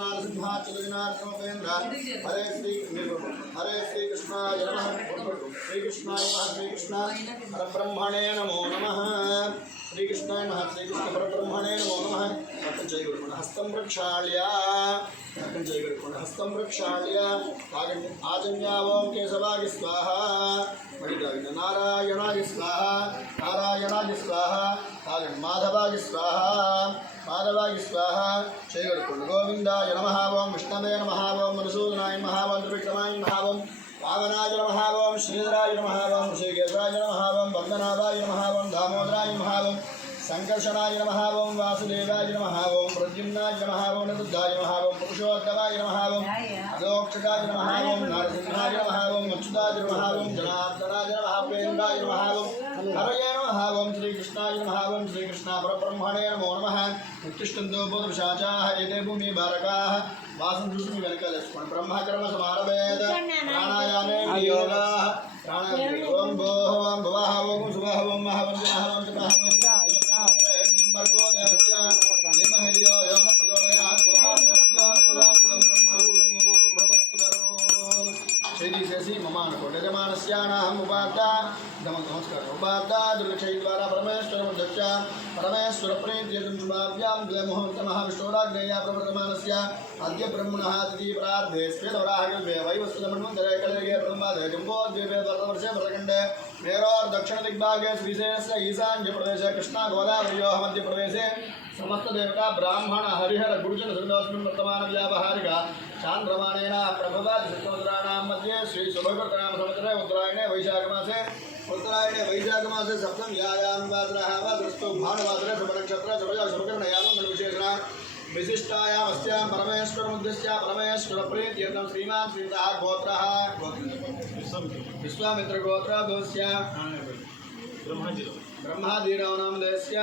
नारसिंहाच्युतजनार्दनोपेन्द्र हरे श्री कृष्णाय नमः श्री कृष्णाय नमः श्री कृष्ण परब्रह्मणे नमो नमः श्री कृष्णाय नमः श्री कृष्ण परब्रह्मणे नमो नमः हस्तं प्रक्षाल्य हस्तं प्रक्षाल्य आजन्यावों केशवाय स्वाहा नारायणाय स्वाहा नारायणाय स्वाहा माधवाय स्वाहा माधवाय स्वाहा जयगुरुकुंड गोविंदाय नमः ओं विष्णवे नमः ओं मधुसूदनाय नमः ओं त्रिविक्रमाय नमः ओं वामनाय नमः ओं श्रीधराय नमः ओं ऋषिकेशाय नमः ओं वंदनाभाय नमः ओं दामोदराय नमः ओं संकर्षणाय नमः ओं वासुदेवाय नमः ओं प्रद्युम्नाय नमः ओं निरुद्धाय नमः ओं पुरुषोत्तमाय नमः ओं अधोक्षजाय नमः ओं नरसिंहाय नमः ओं अच्युताय नमः ओं जनार्दनाय नमः प्रेमाय नमः ओं हरये नमः ओं श्रीकृष्णाय नमः ओं श्रीकृष्ण परब्रह्मणे नमो नमः उत्तिष्ठन्तो बोधपिशाचाः एते भूमिभारकाः वासन्तु वेनकलेस्कोण ब्रह्मकर्म समारभेद प्राणायामे योगाः प्राणायामे ओं भोः ओं भुवः ओं सुवः ओं महः ओं जनः ओं तपः द्वारा परमेश्वर परमेश्वर प्रीतियुभाव्यां मुहूर्तमहाविष्णोराग्नेया प्रवर्तमानस्य अद्य ब्रह्मणः तिथि प्रार्धे स्वेदवराहगल्भे वैवस्वतमन्वन्तरे कलयुगे ब्रह्मादे जम्बोद्वीपे भरतवर्षे भरतखण्डे मेरोर् दक्षिण दिग्भागे श्रीशैलस्य ईशान्यप्रदेशे कृष्णा गोदावर्योः मध्यप्रदेशे समस्त देवता ब्राह्मण हरिहर गुरुजन सृन्दोस्मिन् वर्तमान व्यावहारिक चान्द्रमाणेन प्रभवादि सप्तमुद्राणां मध्ये श्री सुभगवतनाम संवत्सरे उत्तरायणे वैशाखमासे सप्तम यायां वासरः वा दृष्टो भानुवासरे शुभनक्षत्र शुभकरणयामं विशेषण विशिष्टायाम् अस्यां परमेश्वरमुद्दिश्य परमेश्वर प्रीत्यर्थं श्रीमान् श्रीतः गोत्रः विश्वामित्र गोत्रस्य ब्रह्मादीनां नामधेयस्य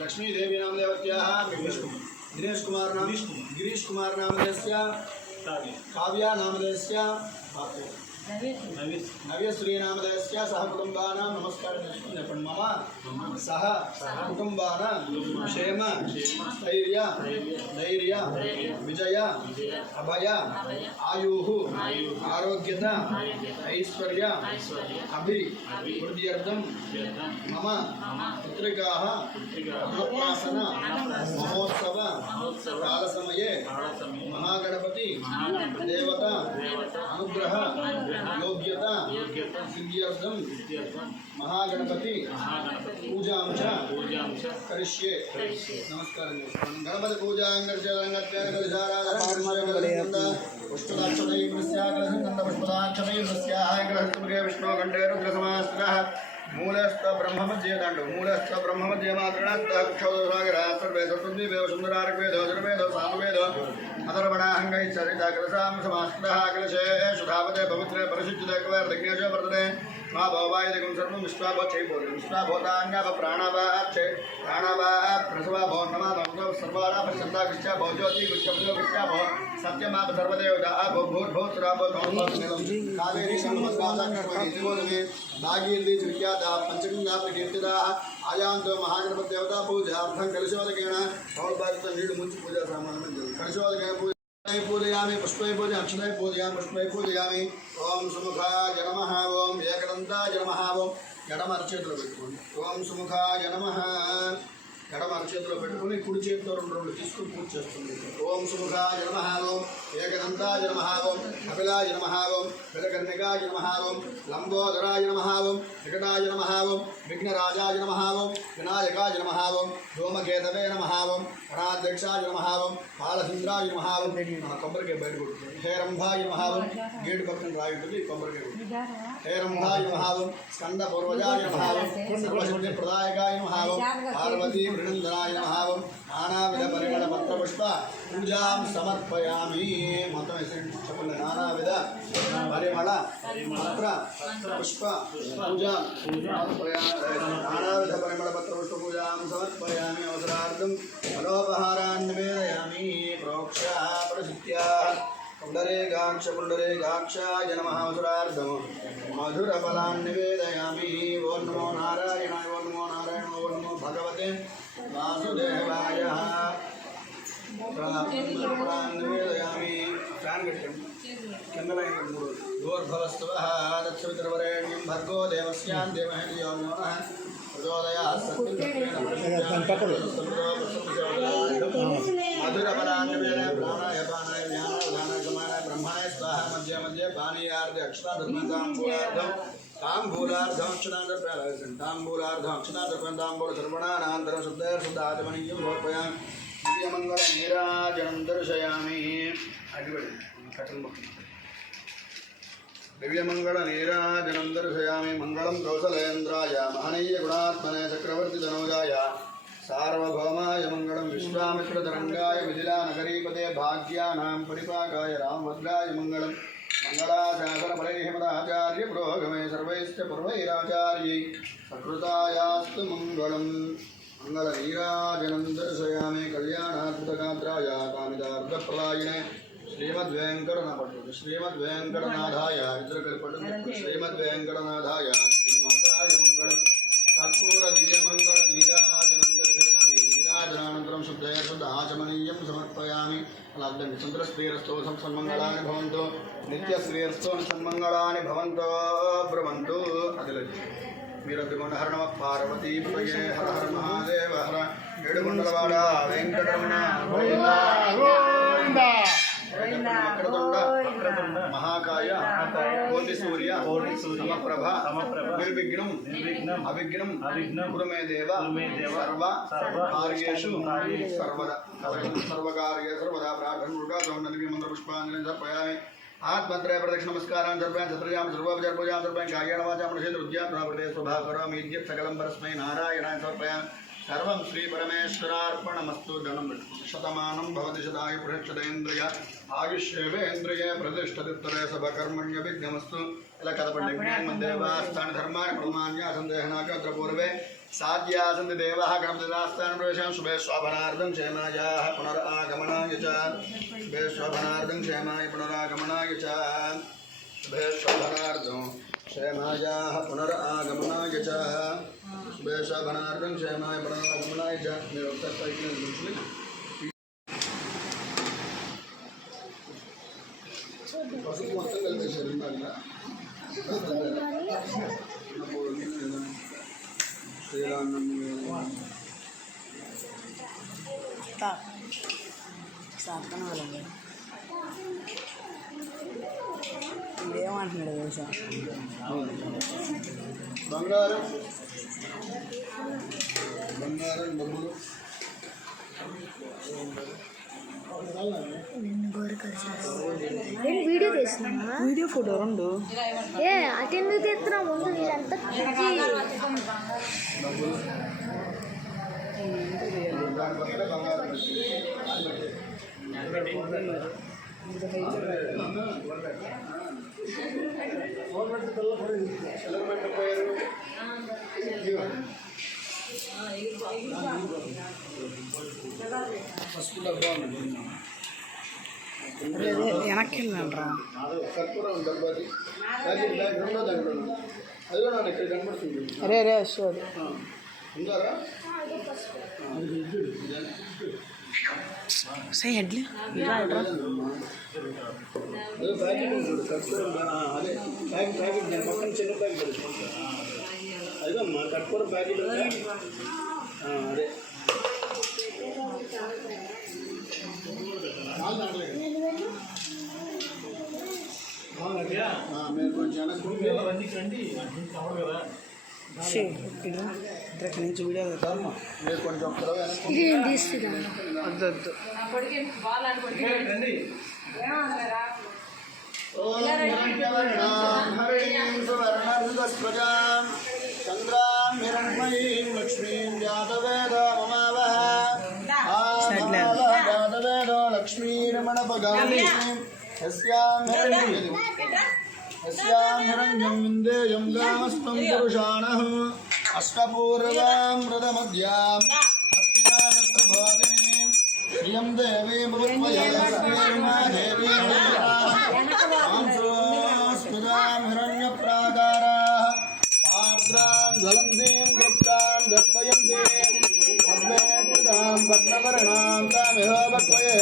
लक्ष्मीदेवी नामदेवत्याः गिरीश कुमार नामधेयस्य काव्या नामधेयस्य नव्यश्री नामधेयस्य सह कुटुंबानां नमस्कारः मम सह कुटुंबानां क्षेम स्थैर्य विजय अभय आयुः आरोग्यता ऐश्वर्य अभिवृद्ध्यर्थं मम पुत्रिकाः अन्नप्राशन महोत्सव कालसमये महागणपति देवता अनुग्रह योग्यता सिद्ध्यर्थं महागणपति पूजां च करिष्ये नमस्कार गणपति पूजां पुष्पदाक्षतैः विष्णु कंठे रुद्रसमास्त्रः मूलस्थ ब्रह्ममध्ये दंड मूलस्थ ब्रह्ममध्ये मातृणात्तक्षौदसागरः सर्वे सप्तद्वीपे सुन्दरार्कवेदो जर्वेदो सामवेदो अथर्वणाहङ्गैः सरिता कलसां समास्त्रः कलशे सुधावते पवित्रे परिशुद्धते कवर्दज्ञेश वर्तते मा भवायुधिकं सर्वं विश्वाभोच्छैभोधि विश्वाभूतान्याप प्राणावाक्षे प्राणावाः प्रसवाभो नमादो सर्वाणा पश्चन्दा कृष्या भो ज्योति कृष्यभो कृष्या भो सत्यमाप सर्वदेवता भो भूर्भूत्राभो कावेरी संवत्सराः भागीरथी विख्याता पंचगंगा प्रकीर्तिता आयांतो महागणपति देवता पूजार्थं कलशोदकेन सौभाग्य नीड मुंचि पूजा सामान कलशोदकेन पूजयामि पुष्पै पूजयामि अक्षतै पूजयामि पुष्पै पूजयामि ओम सुमुखाय नमः ओम एकदन्ताय नमः ओम ఎడమరచేతులు పెట్టుకోండి ఓం సుముఖాయ నమః ఎడమరచేతులు పెట్టుకొని కుడి చేతితో రెండు తీసుకుని పూజ చేస్తుంది ఓం సుముఖాయ నమః ఓం ఏకదంతాయ నమః ఓం కపిలాయ నమః ఓం విలకర్ణికాయ నమః ఓం లంబోదరాయ నమః ఓం వికటాయ నమః ఓం విఘ్నరాజాయ నమః ఓం వినాయకాయ నమః ఓం ధూమకేతవే నమః ఓం గణాధ్యక్షాయ నమః ఓం బాలచంద్రాయ నమః ఓం కొబ్బరికాయ బయట కొడుతుంది హేరంభాయ నమః ఓం గేటు పక్కన రాయి ఉంటుంది కొబ్బరికాయ హేరంభాయ నమః ఓం స్కంద పూర్వజాయ నమః ఓం సర్వసిద్ధి ప్రదాయకాయ నమః ఓం పార్వతీ వృణందనాయ నమః ఓం నానావిధ పరిమళ పత్రపుష్ప పూజాం సమర్పయామి మొత్తం చెప్పండి నానావిధ పరిమళ పత్ర పుష్ప పూజాం సమర్పయామి నానావిధ పరిమళ పత్ర పుష్ప పూజాం సమర్పయామి అవసరార్థం ఫలోపహారాన్ని నివేదయామి ప్రోక్ష ప్రసిద్ధ్యా पुण्डरेकाक्षाय नमः అవసరార్థం మధురఫలాన్ని నివేదయామి ఓం నమో నారాయణాయ ఓం నమో నారాయణ ఓం నమో భగవతే వాసుదేవాయ నివేదయామి ఫ్యాన్ కట్టండి కింద మూడు గోర్భవస్తవః దక్షవితరవరేణ్యం భర్గో దేవస్యాన్ దేవహేతి యో నమః ప్రచోదయాత్ మధురపదాన్వేన ప్రాణాయ పానాయ జ్ఞానోదానాయ సమానాయ బ్రహ్మాయ స్వాహ మధ్య మధ్య పానీయార్ధ అక్షరాధర్మంతాంబూలార్థం తాంబూలార్థం అక్షరాంతర్ప్రాలయం తాంబూలార్థం అక్షరాంతర్పంతాంబూల సర్వణానాంతరం శుద్ధాచమనీయం సమర్పయామి దివ్యమంగళ నీరాజనం దర్శయామి అడిపడి దివ్యమంగళ నీరాజనం దర్శయామి మంగళం కౌసలేంద్రాయ మహనీయ గుణాత్మనే చక్రవర్తి తనూజాయ సార్వభౌమాయ మంగళం విశ్వామిత్రతరంగాయ మిథిలానగరీపతే భాగ్యానాం పరిపాకాయ రామభద్రాయ మంగళం మంగళాశాసనపరైహిమదాచార్య పురోగమే సర్వైశ్చ పూర్వైరాచార్యై సకృతాయాస్తు మంగళం మంగళ నీరాజనం దర్శయామి కళ్యాణాద్భుతగాత్రాయ కామితార్థప్రదాయినే శ్రీమద్వేంకటనాథాయ ఇద్దరు శ్రీమద్వేంకటనాథాయ శ్రీనివాసాయ మంగళం కర్పూర దివ్యమంగళ నీరాజనం దర్శయామి నీరాజనానంతరం శుద్ధ ఆచమనీయం సమర్పయామి అలా అర్థండి చంద్రశ్రీరస్తో సన్మంగళాని భవంతు నిత్యశ్రీరస్తో సన్మంగళాని భవంతో బ్రవంతు అది మీరు అందుకొండ హర నమ పార్వతీ ప్రియే హర హర మహాదేవ హర ఏడుకొండలవాడ వెంకటరమణ మహాకాయ కోటి సూర్య సమప్రభ నిర్విఘ్నం అవిఘ్నం గురుమే దేవ సర్వ కార్యేషు సర్వకార్య సర్వదా ప్రార్థన మంత్ర పుష్పాంజలి సమర్పయామి ఆత్మత్రయ ప్రదక్షిణ నమస్కారాన్ని సర్వాన్ సత్రయాం సర్వోపచారపూజాం సర్వాన్ కాయేన వాచా మనసేంద్ర ఉద్యాప్రావృతే స్వభాకరోమి ఇత్యత్ సకలం పరస్మై నారాయణాయ సమర్పయామి సర్వం శ్రీ పరమేశ్వరార్పణమస్తు ధనం శతమానం భవతి శతాయ పురుషేంద్రియ ఆయుష్యేవేంద్రియ ప్రతిష్టతిత్తరే సభకర్మణ్య విఘ్నమస్తు ఇలా కథపండి జ్ఞానదేవాస్థాన ధర్మాయ ప్రమాణ్య సందేహనాక అత్ర పూర్వే సాధ్యాసంతి దేవः గణపతిదాస్థాన ప్రవేశం శుభే శోభనార్థం క్షేమాయ పునరాగమనాయ చ శుభే శోభనార్థం క్షేమాయ పునరాగమనాయ చ శుభే శోభనార్థం క్షేమాయ పునరాగమనాయ చ శుభే శోభనార్థం క్షేమాయ పునరాగమనాయ చ మీరు ఒకసారి పైకి పసుపు మొత్తం కలిపేశారు ఇందాక ఏమంటున్నాడు తెలుసా బంగారం డబ్బులు వీడియో తీస్తున్నా వీడియో ఫోటో రెండు ఏ అటెందుకు తీస్తున్నా ముందు వీళ్ళంతా వెనక్కి వెళ్ళరా కర్పూరం డబ్బాది రెండో దాంట్లో అదిలో నాకు ఇక్కడ కనబడుతుంది అరే అరే అశ్వద్ ఉందారా సై హెడ్లీ అదే ప్యాకెట్ ఉంటుంది కర్పూరం అదే ప్యాకెట్ దాని పక్కన చిన్న ప్యాకెట్ అదే అమ్మా కర్పూరం ప్యాకెట్ అదే మీరు కొంచెం ఇక్కడి నుంచి వీడియో మీరు కొంచెం ఇది తీస్తున్నా వద్దు వద్దు చంద్రాం హిరణ్మయీం లక్ష్మీం జాతవేదో మమావహ జాతవేదో లక్ష్మీరమణపగామి యస్యాం హిరణ్యం విందేయం గామస్తం పురుషాణః అష్టపూర్వాం రథమధ్యాం హస్తినాదప్రభోదినీం శ్రియం దేవీం భూత్వయలక్ష్మీర్మాదేవీం స్మితాం హిరణ్యప్రాకారాः ఆర్ద్రాం జ్వలంతీం దృప్తాం దర్పయంతీం పద్మే స్మితాం పద్మవర్ణాం తామిహ భక్వయే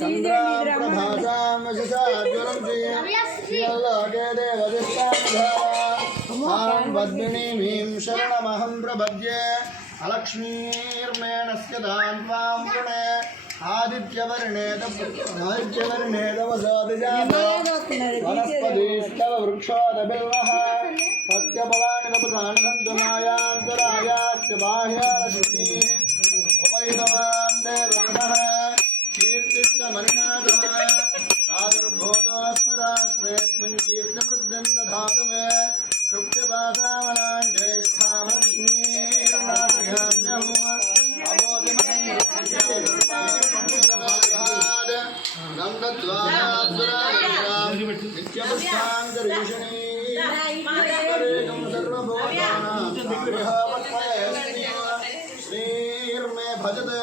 చంద్రాప్రభాసాం యశసా జ్వలంతి శ్రీయల్లోకే దేవదిష్టాం పద్మినీమీం శరణమహం ప్రపద్యే अलक्ष्मीर्मेणस्य दान्वां पुणे आदित्यवर्णेदवसादिजातो वनस्पतिस्तव वृक्षोदबिल्वः सत्यफलानि तपसानि सन्तमायान्तरायास्य बाह्यालक्ष्मी उपैतवां देवगणः कीर्तिश्च मणिनाथः आदुर्भूतोऽस्मि राष्ट्रेऽस्मिन् कीर्तिमृद्धिं दधातु मे श्रीर्मे भजते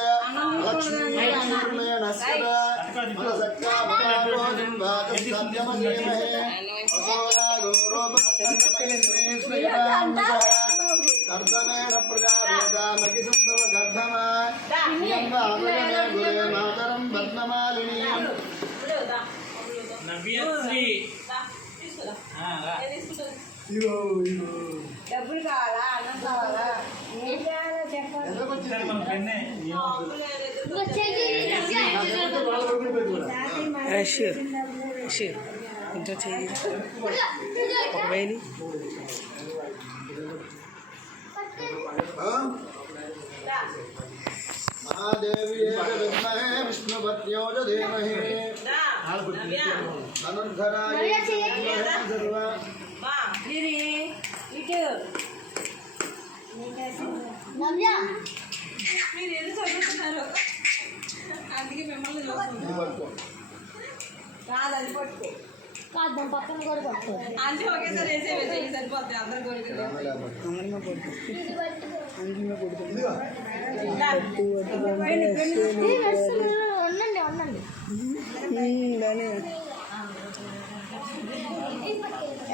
लक्ष्मीर्मे नस्कदा मनसक्का भगवान् भागसत्यमधीमहे कर्तमेण प्रजापति संभव गर्भमा गुरे मातरं पद्ममालिनी డబ్బులు కావాలా అన్నం కావాలా ఏం కావాలో చెప్పండి ఇంట్లో చెయ్యి ఒక వేలి महादेवी विद्महे विष्णुपत्न्यो च धीमहि धनुर्धराय सर्वा ఇటు మీరు ఎందుకు చదువుతున్నారు అందుకే మిమ్మల్ని చూస్తున్నాను కాదు అది పట్టుకో కాదు దాని పక్కన కూడా పట్టుకో అంటే ఒకేసారి వేసే సరిపోతాయి అందరు కోరికలు ఉండండి ఉండండి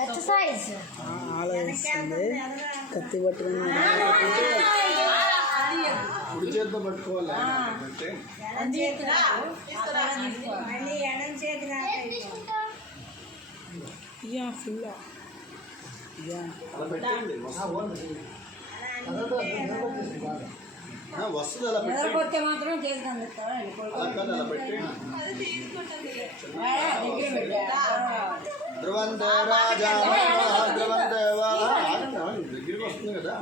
ఎక్సర్సైజ్ ఆలోచిస్తుంది కత్తి పట్టుకుని కుడి చేతితో పట్టుకోవాలి యా ఫుల్ యా అలా పెట్టండి వస్తుంది అలా పెట్టండి నిద్రపోతే మాత్రం చేస్తాను అలా కాదు అలా పెట్టండి ధ్రువంతే రాజా ధ్రువందేవా దగ్గరికి వస్తుంది కదా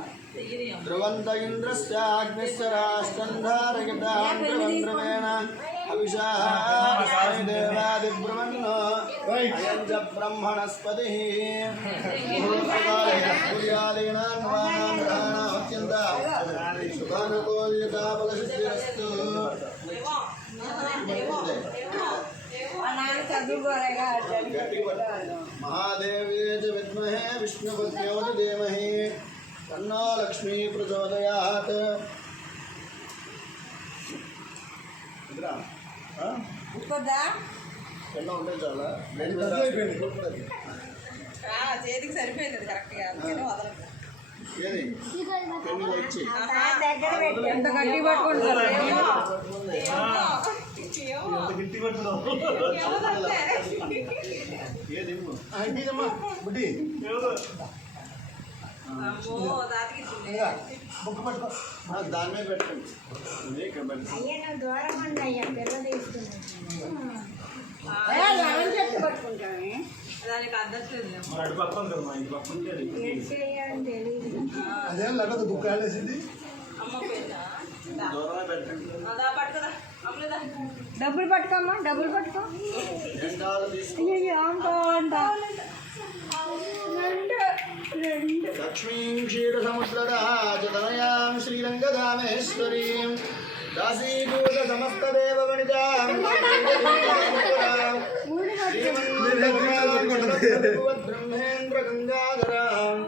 ధ్రువంత ఇంద్రస్య అగ్నిస్య రాష్ట్రంధారగితాం ధ్రువంద్రమేణ అభిషామి దేవాదిబ్రహ్మణో అయం చ బ్రహ్మణస్పతి అత్యంత శుభానుకూల్యతాఫలసిద్ధిరస్తు महादेवी च विद्महे विष्णुपत्न्यो च धीमहि तन्नो लक्ष्मी प्रचोदयात् ఎన్నో ఉంటే చాలా చేతికి సరిపోయింది కరెక్ట్గా ఏది పెన్ను వచ్చి ఎంత గట్టి పట్టుకుంటారు ఏది బుడ్డి దాని మీద పెట్టండి అయ్యా దూరం అండి అయ్యా పిల్ల తీసుకున్నాను పట్టుకుంటామే దానికి అద్దట్లేదు అదేం లేకపోతే బుక్ ఆడేసింది అమ్మ పేద దూరమే పెట్టండి పట్టుకోదా అమ్మలేదా డబ్బులు పట్టుకోమ్మా డబ్బులు పట్టుకో ఎండాలు తీసుకు లక్ష్మీం క్షీరసముద్రరాజతనయాం శ్రీరంగధామేశ్వరీం దాసీభూత సమస్తదేవ వనితాం బ్రహ్మేంద్ర గంగాధరాం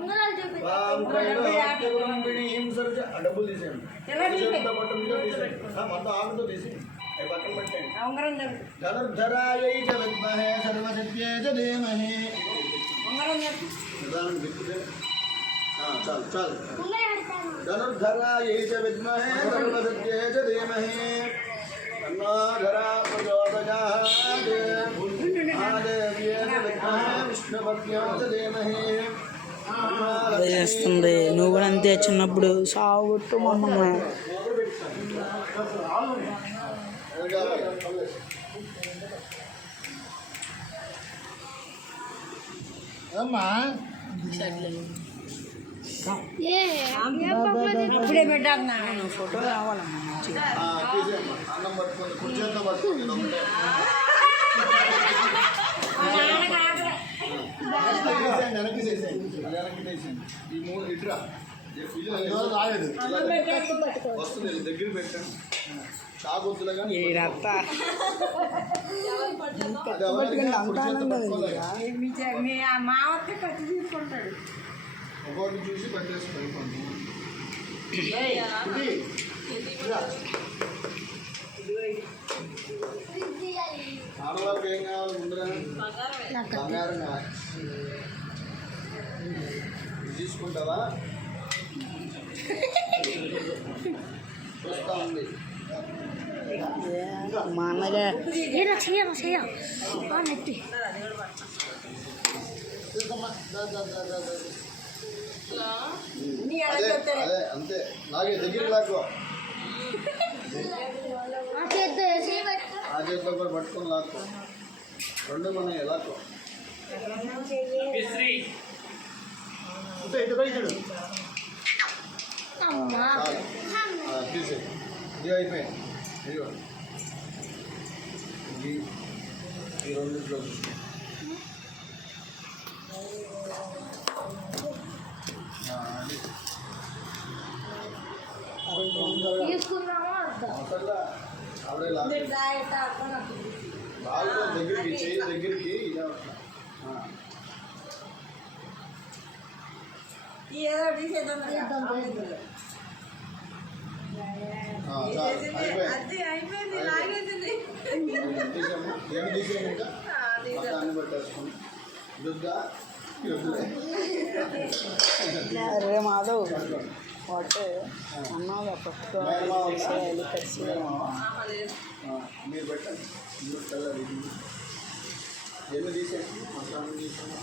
వాం త్రైలోక్యగుణంబిణీం సర్జ డబ్బులు తీసేయండి మొత్తం ఆకుతో తీసేయండి అవి పక్కన పెట్టండి ధనుర్ధరాయై చ విద్మహే సర్వసిద్ధ్యై చ ధీమహి చాలు చాలు ధనుర్ధరాయై చ విద్మహే సర్వసిద్ధ్యై చ ధీమహి తన్నో ధరా ప్రచోదయాత్ విష్ణుపత్న్యాం చ ధీమహి అదే చేస్తుంది. నువ్వు కూడా అంతే చిన్నప్పుడు సాగు కొట్టు మమ్మల్ని. అప్పుడే పెట్టాను ఫోటో కావాలమ్మా మంచిగా. తీసేయమ్మా. అన్నం పట్టుకోండి, కుర్చీతో పట్టుకోండి. వెనక్కి తీసేయండి. వెనక్కి తీసేయండి. ఈ మూడు ఇట్రా రాలేదు వస్తుంది, దగ్గర పెట్టండి. తాగొద్దులే కానీ ఏడత్త మా వస్తే ఖర్చు తీసుకుంటాడు. ఒకటి చూసి పెట్టేసి పడుకోండి. ఆడవాళ్ళకి ఏం కావాలి ముందర? బంగారం కావాలి. తీసుకుంటావా? చూస్తా ఉంది. మా అన్నగా అదే అదే అంతే. లాగే దగ్గరికి లాక్కో. ఆ చేతిలో కూడా పట్టుకొని లాక్కో. రెండు ఉన్నాయి లాక్కో. తీసే ఇది అయిపోయింది. ఇదిగో ఈ రెండింటిలో ఆవిడే లాగు దగ్గరికి చేయి దగ్గరికి ఇలా ఏదో తీసేద్దాం అయిపోయింది లాగేసింది. తీసాము. ఏమి తీసాము ఇంకా మొత్తాన్ని పెట్టేసుకుని దుద్దా అరే మాధవ్ వాట్ అన్నావు పట్టుకోవాలి కలిసి మీరు పెట్టండి. మీరు తెల్లది ఎన్ని తీసేసి మొత్తాన్ని తీసాము.